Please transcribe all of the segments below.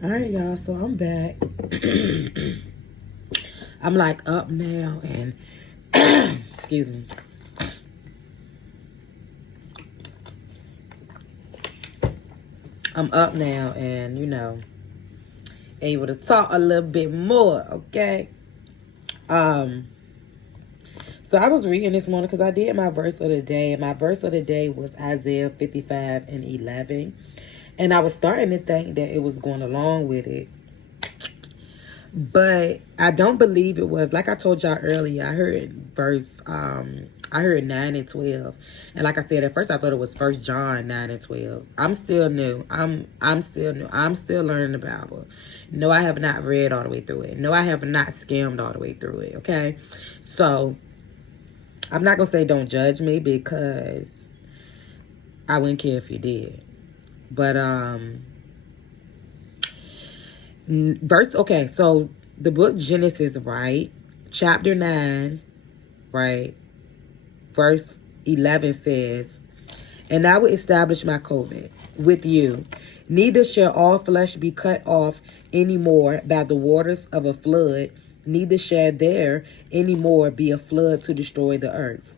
All right, y'all. So I'm back. I'm like up now, and excuse me. I'm up now, and able to talk a little bit more. Okay. So I was reading this morning because I did my verse of the day, and my verse of the day was Isaiah 55:11, and I was starting to think that it was going along with it. But I don't believe it was. Like I told y'all earlier, I heard 9 and 12. And like I said, at first I thought it was First John 9 and 12. I'm still new. I'm still new. I'm still learning the Bible. No, I have not read all the way through it. No, I have not skimmed all the way through it. Okay. So I'm not gonna say don't judge me, because I wouldn't care if you did. But okay, so the book Genesis, right? Chapter 9, right? Verse 11 says, "And I will establish my covenant with you. Neither shall all flesh be cut off any more by the waters of a flood, neither shall there any more be a flood to destroy the earth."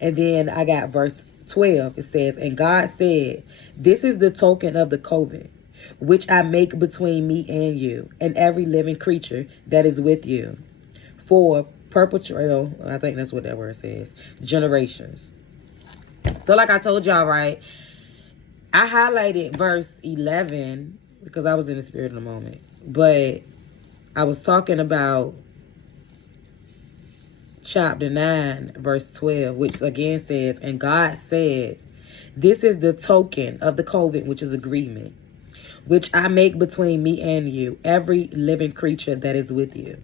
And then I got verse 12. It says, "And God said, this is the token of the covenant, which I make between me and you, and every living creature that is with you, for perpetual," I think that's what that word says, "generations." So like I told y'all, right, I highlighted verse 11 because I was in the spirit of the moment. But I was talking about chapter 9, verse 12, which again says, "And God said, this is the token of the covenant," which is agreement, "which I make between me and you, every living creature that is with you."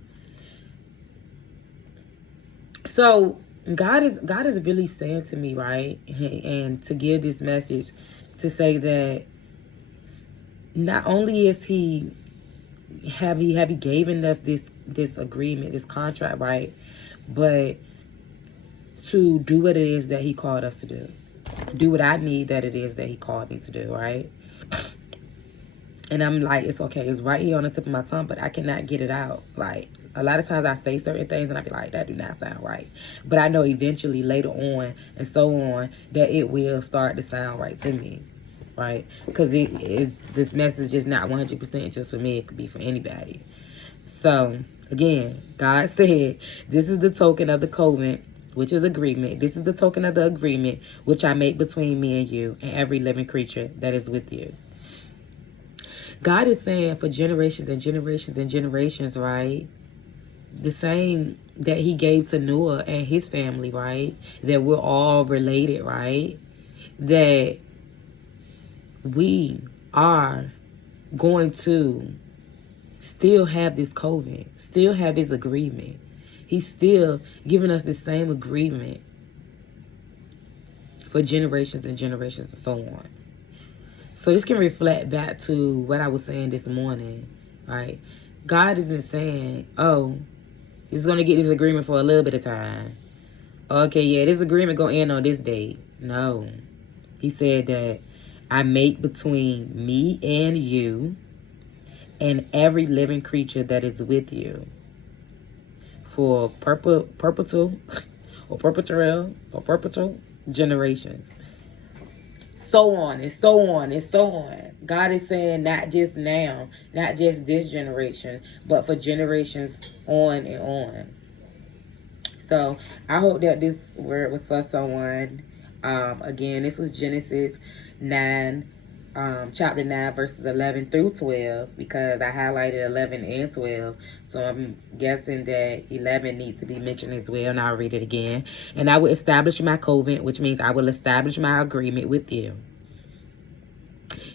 So God is really saying to me, right, and to give this message, to say that not only is he have he given us this agreement, this contract, right, but to do what it is that he called us to do what I need that it is that he called me to do, right? And I'm like, it's okay. It's right here on the tip of my tongue, but I cannot get it out. Like, a lot of times I say certain things and I be like, that do not sound right. But I know eventually later on and so on that it will start to sound right to me, right? Because this message is not 100% just for me. It could be for anybody. So, again, God said, this is the token of the covenant, which is agreement. This is the token of the agreement, which I make between me and you and every living creature that is with you. God is saying for generations and generations and generations, right? The same that he gave to Noah and his family, right? That we're all related, right? That we are going to still have this covenant, still have his agreement. He's still giving us the same agreement for generations and generations and so on. So this can reflect back to what I was saying this morning, right? God isn't saying, oh, he's going to get this agreement for a little bit of time. Okay, yeah, this agreement going to end on this date. No. He said that I make between me and you and every living creature that is with you for perpetual generations. So on and so on and so on. God is saying not just now, not just this generation, but for generations on and on. So I hope that this word was for someone. Again, this was Genesis 9, chapter 9, verses 11 through 12, because I highlighted 11 and 12. So I'm guessing that 11 needs to be mentioned as well. And I'll read it again. "And I will establish my covenant," which means I will establish my agreement with you.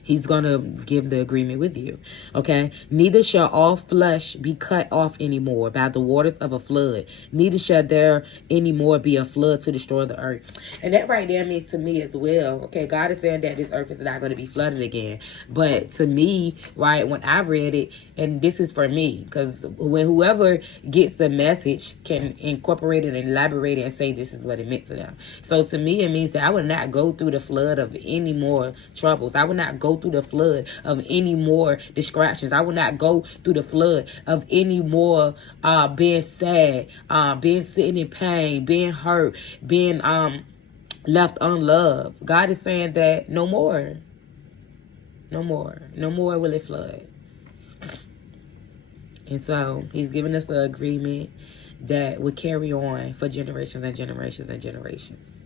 He's going to give the agreement with you. Okay. "Neither shall all flesh be cut off anymore by the waters of a flood. Neither shall there anymore be a flood to destroy the earth." And that right there means to me as well. Okay. God is saying that this earth is not going to be flooded again. But to me, right, when I read it, and this is for me, because when whoever gets the message can incorporate it and elaborate it and say this is what it meant to them. So to me, it means that I would not go through the flood of any more troubles. I would not go through the flood of any more distractions. I will not go through the flood of any more being sad, being sitting in pain, being hurt, being left unloved. God is saying that no more. No more. No more will it flood. And so he's giving us the agreement that will carry on for generations and generations and generations.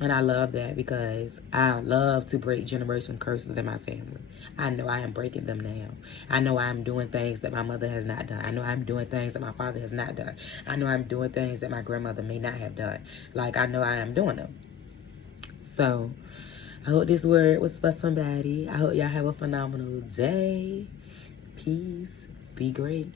And I love that because I love to break generation curses in my family. I know I am breaking them now. I know I'm doing things that my mother has not done. I know I'm doing things that my father has not done. I know I'm doing things that my grandmother may not have done. Like, I know I am doing them. So I hope this word was for somebody. I hope y'all have a phenomenal day. Peace. Be great.